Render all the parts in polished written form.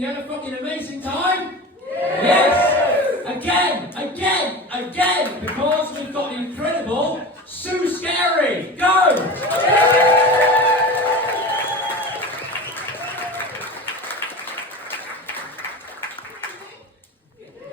you had a fucking amazing time? Yes! Again! Because we've got the incredible Sue Scary. Go!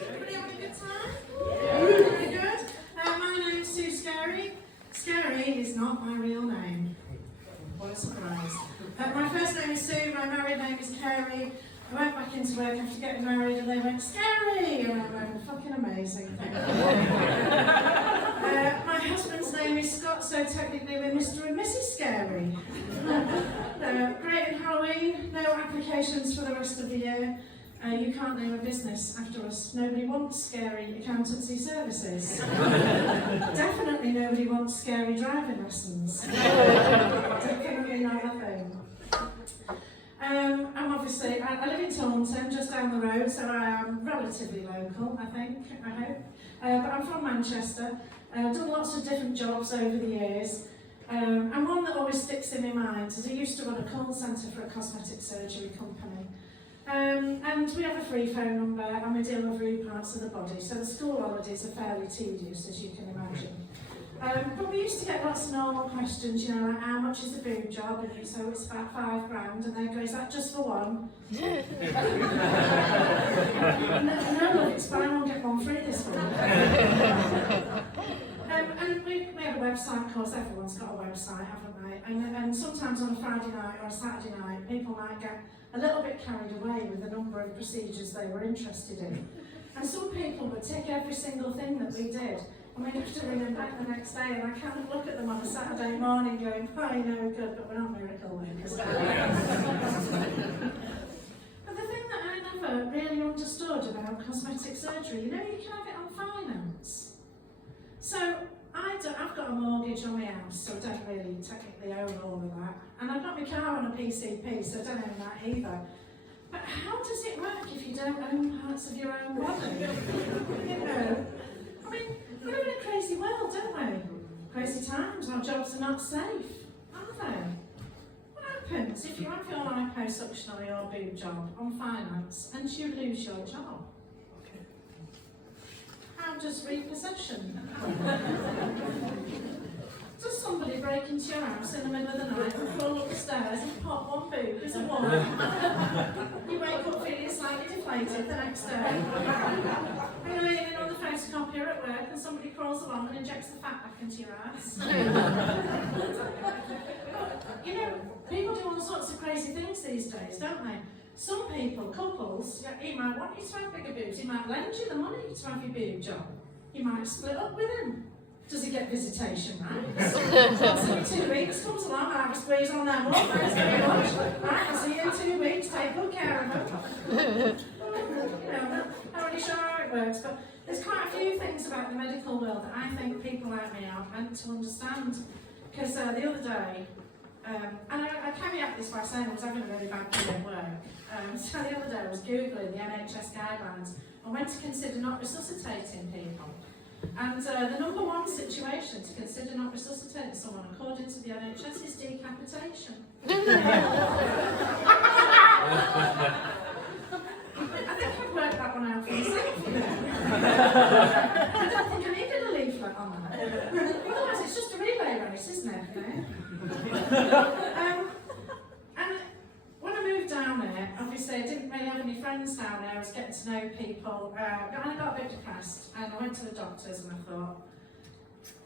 Everybody having a good time? Very good. My name's Sue Scary. Scary is not my real name. What a surprise. My first name is Sue, my married name is Carrie. I went back into work after getting married and they went, Scary! And I went, fucking amazing. My husband's name is Scott, so technically we're Mr. and Mrs. Scary. Great in Halloween, no applications for the rest of the year. You can't name a business after us. Nobody wants scary accountancy services. Definitely nobody wants scary driving lessons. Definitely not a thing. I'm obviously, I live in Taunton, just down the road, so I am relatively local, I hope. But I'm from Manchester. I've done lots of different jobs over the years. And one that always sticks in my mind is I used to run a call centre for a cosmetic surgery company. And we have a free phone number and we deal with rude parts of the body, so the school holidays are fairly tedious, as you can imagine. But we used to get lots of normal questions, you know, like how much is a boob job? And you say, it's about £5,000, and they go, is that just for one? No, love, it's fine, I'll get one free this week. And we have a website, of course, everyone's got a website, haven't they? And sometimes on a Friday night or a Saturday night, people might get a little bit carried away with the number of procedures they were interested in. And some people would take every single thing that we did, and we'd have to ring them back the next day, and I kind of look at them on a Saturday morning going, I know, good, but we're not miracle workers. But the thing that I never really understood about cosmetic surgery, you know, you can have it on finance. So I've got a mortgage on my house, so I don't really technically own all of that. And I've got my car on a PCP, so I don't own that either. But how does it work if you don't own parts of your own body? You know, I mean, we live in a crazy world, don't we? Crazy times, our jobs are not safe, are they? What happens if you have your liposuction or your boob job on finance and you lose your job? How does repossession happen? Does somebody break into your house in the middle of the night and crawl up the stairs and pop one boob as a wall? You wake up feeling slightly deflated the next day. And you're leaning on the photocopier at work and somebody crawls along and injects the fat back into your ass. You know, people do all sorts of crazy things these days, don't they? Some people, couples, he might want you to have bigger boobs, he might lend you the money to have your boob job. You might split up with him. Does he get visitation rights? So 2 weeks comes along, I have a squeeze on that one, thanks very much. Right, I'll see you in 2 weeks, take good care of him. You know, I'm not really sure how it works, but there's quite a few things about the medical world that I think people like me are meant to understand. Because the other day, and I caveat this by saying I was having a really bad day at work. So the other day I was Googling the NHS guidelines on when to consider not resuscitating people. And the number one situation to consider not resuscitating someone, according to the NHS, is decapitation. I think I've worked that one out for myself. I don't think I needed a leaflet on that. Otherwise, it's just a relay race, isn't it? And when I moved down there, obviously I didn't really have any friends down there. I was getting to know people, and I got a bit depressed. And I went to the doctors, and I thought,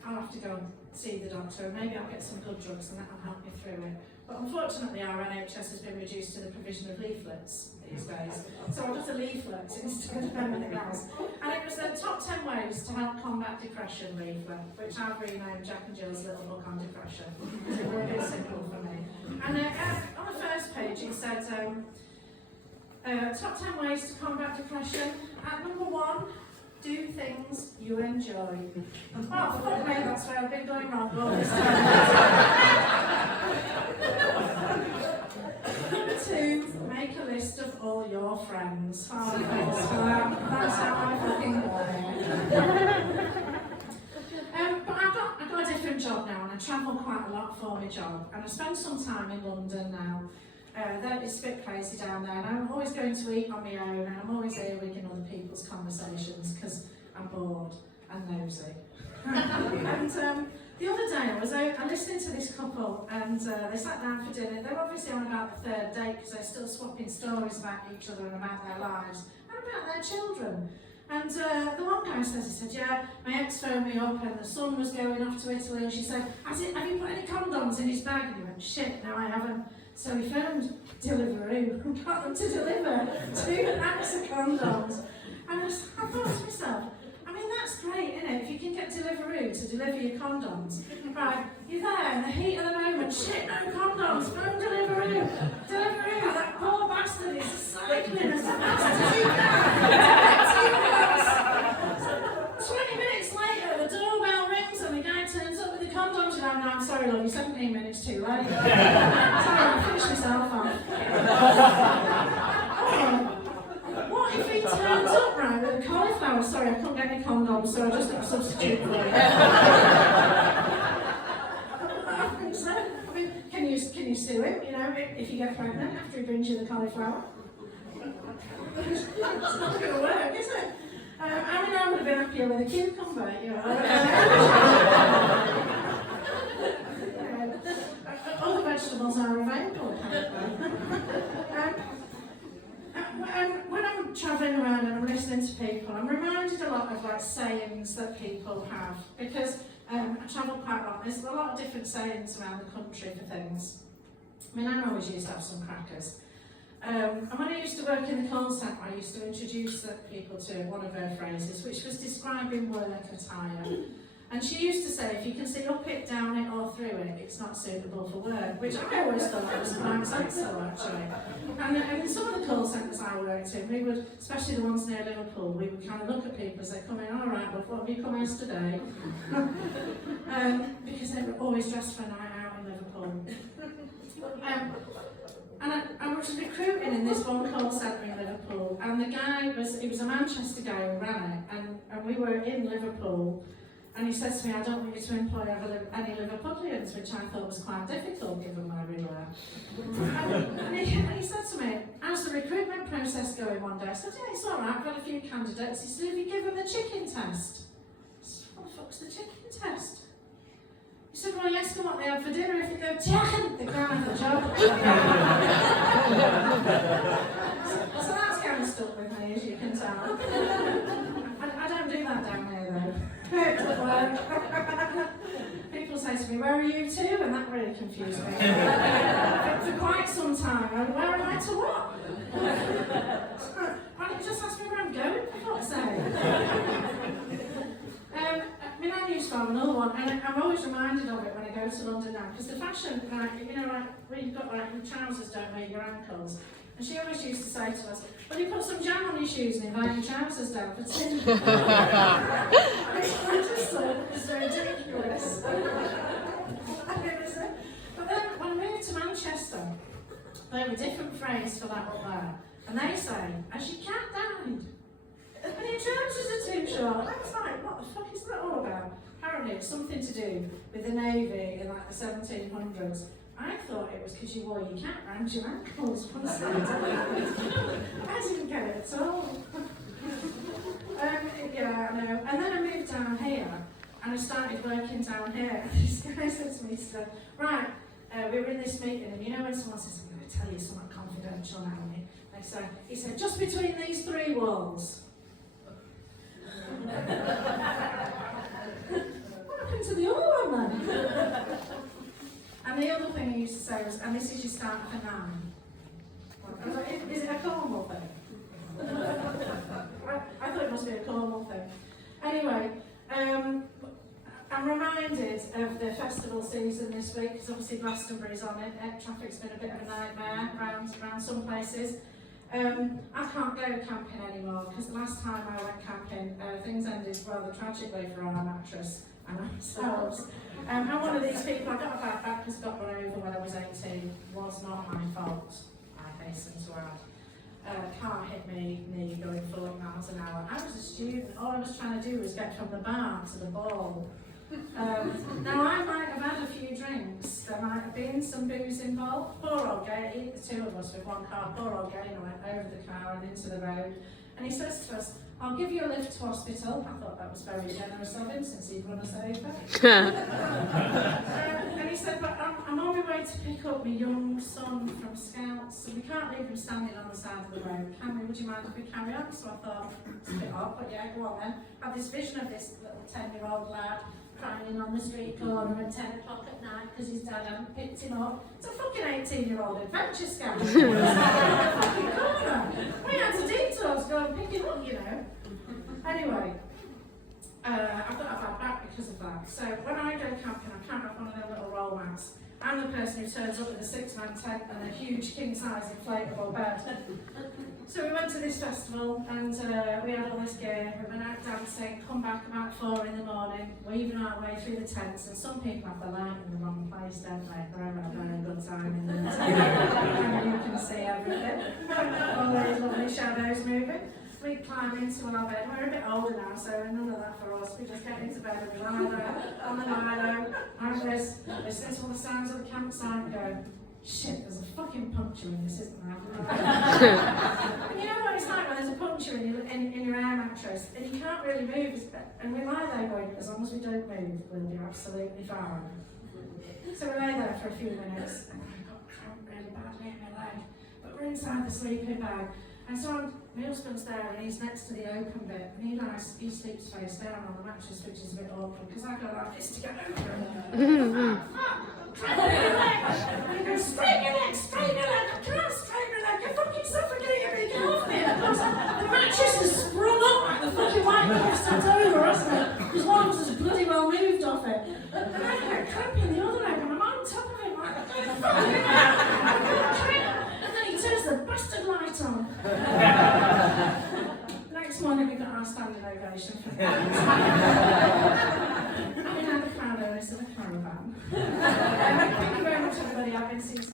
I'll have to go and see the doctor, and maybe I'll get some good drugs, and that will help me through it. But unfortunately, our NHS has been reduced to the provision of leaflets these days. So I got a leaflet instead of anything else. And it was the top 10 ways to help combat depression leaflet, which I've renamed Jack and Jill's little book on depression. It's really simple for me. And on the first page it said, top 10 ways to combat depression. At number 1, do things you enjoy. Oh, fuck me, that's where I've been going wrong all this time. Number 2, make a list of all your friends. Oh, that's how I fucking play. But I've got a different job now, and I travel quite a lot for my job, and I spend some time in London now. It's a bit crazy down there, and I'm always going to eat on my own, and I'm always hearing other people's conversations because I'm bored and nosy. And the other day I was out, I listened to this couple, and they sat down for dinner. They're obviously on about the third date because they're still swapping stories about each other and about their lives and about their children. And the one guy says, he said, yeah, my ex phoned me up and the son was going off to Italy, and she said, have you put any condoms in his bag? And he went, shit, no I haven't. So he phoned Deliveroo and got them to deliver 2 packs of condoms. And I thought to myself, I mean, that's great, isn't it? If you can get Deliveroo to deliver your condoms. Right, you're there in the heat of the moment, shit, no condoms, phone Deliveroo. Deliveroo, that poor bastard is cycling as fast as he can. 20 minutes later, the doorbell rings and the guy turns up with the condoms, and I'm sorry, love, you're 17 minutes too late. Sorry, I finished myself off. What if he turns up right with a cauliflower? Sorry, I couldn't get any condoms, so I just got a substitute for it. I mean, can you sue him, you know, if you get pregnant after he brings you the cauliflower? It's not going to work, is it? I mean, I would have been happier with a cucumber, you know. Other vegetables are available, and when I'm travelling around and I'm listening to people, I'm reminded a lot of like sayings that people have, because I travel quite a lot. There's a lot of different sayings around the country for things. I mean, I always used to have some crackers. And when I used to work in the call centre, I used to introduce people to one of her phrases, which was describing work attire. And she used to say, if you can see up it, down it or through it, it's not suitable for work, which I always thought was quite sensible actually. And in some of the call centres I worked in, we would, especially the ones near Liverpool, we would kind of look at people as they come in, all right, well, what have you come as today? Because they were always dressed for a night out in Liverpool. And I was recruiting in this one call centre in Liverpool, and the guy he was a Manchester guy who ran it, and we were in Liverpool. And he said to me, I don't want you to employ any Liverpudlians, which I thought was quite difficult given where we were. And he said to me, how's the recruitment process going one day? I said, yeah, it's all right, I've got a few candidates. He said, have you given the chicken test? I said, what the fuck's the chicken test? He said, well, you ask them what they had for dinner. If they go, chicken, they're going for the job. So that's kind of stuck with me, as you can tell. I don't do that down here, though. People say to me, where are you to? And that really confused me. For quite some time, where am I to what? Why don't you just ask me where I'm going, for fuck's sake? I mean, I used to have another one, and I'm always reminded of it when I go to London now, because the fashion, like, you know, like, when you've got like your trousers don't wear your ankles. And she always used to say to us, well, you put some jam on your shoes and invite your trousers down for tin. I just thought it was ridiculous. But then when I moved to Manchester, they have a different phrase for that up there. And they say, as your cat died. And your trousers are too short. And I was like, what the fuck is that all about? Apparently it's something to do with the Navy in like the 1700s. I thought it was because you wore your cat around your ankles. I didn't get it at all. Yeah, I know. And then I moved down here, and I started working down here. And this guy said to me, he said, right, we were in this meeting, and you know when someone says, I'm going to tell you something confidential now, he said, just between these 3 walls. What happened to the other one then? And the other thing he used to say was, and this is your start for 9. I was like, is it a Cornwall thing? I thought it must be a Cornwall thing. Anyway, I'm reminded of the festival season this week, because obviously Glastonbury's on it. Traffic's been a bit of a nightmare around some places. I can't go camping anymore, because the last time I went camping, things ended rather tragically for our mattress and ourselves. I'm one of these people, I got a bad back because I got run over when I was 18. Was not my fault, I hasten to add. Car hit me going 40 miles an hour. I was a student, all I was trying to do was get from the bar to the ball. Now I might have had a few drinks, there might have been some booze involved. Poor old Gay, the two of us with one car, poor old Gay went over the car and into the road. And he says to us, I'll give you a lift to hospital. I thought that was very generous of him since he'd run us over. And he said, but I'm on my way to pick up my young son from Scouts, so we can't leave him standing on the side of the road. Can we? Would you mind if we carry on? So I thought, it's a bit odd, but yeah, go on then. I had this vision of this little 10-year-old lad crying on the street corner at 10 o'clock at night because his dad hadn't picked him up. It's a fucking 18-year-old adventure scout. We had to detour to go and pick him up, you know. Anyway, I've got a bad back because of that. So when I go camping, I camp up one of them little roll mats. I'm the person who turns up with a 6-man tent and a huge king-size inflatable bed. So we went to this festival and we had all this gear. We went out dancing, come back about 4 in the morning, weaving our way through the tents. And some people have the light in the wrong place, don't they? They're having a very good time in the tent. And you can see everything. All those lovely shadows moving. We climb into our bed. We're a bit older now, so none of that for us. We just get into bed and we lie there on the Milo, like this, listen to all the sounds of the campsite and go, shit, there's a fucking puncture in this, isn't there? And you know what it's like when there's a puncture in your air mattress and you can't really move, and we lie there going, as long as we don't move, we'll be absolutely fine. So we lay there for a few minutes and I got cramp really badly in my leg, but we're inside the sleeping bag. And so my husband's there and he's next to the open bit and he sleeps face down on the mattress, which is a bit awkward because I go like this to get over it. And he goes, straighten your leg, straighten your leg. I can't straighten your leg, you're fucking suffocating me, get off me. And of course, the mattress has sprung up like the fucking white dog stands over, hasn't it? Because one of us has bloody well moved off it. And I get crampy in the other leg and I'm on top of it like, and then he turns the bastard light on. Next morning we got our standing ovation for that. I mean, I had a crowd of us in a caravan. Thank you very much everybody, I've been seeing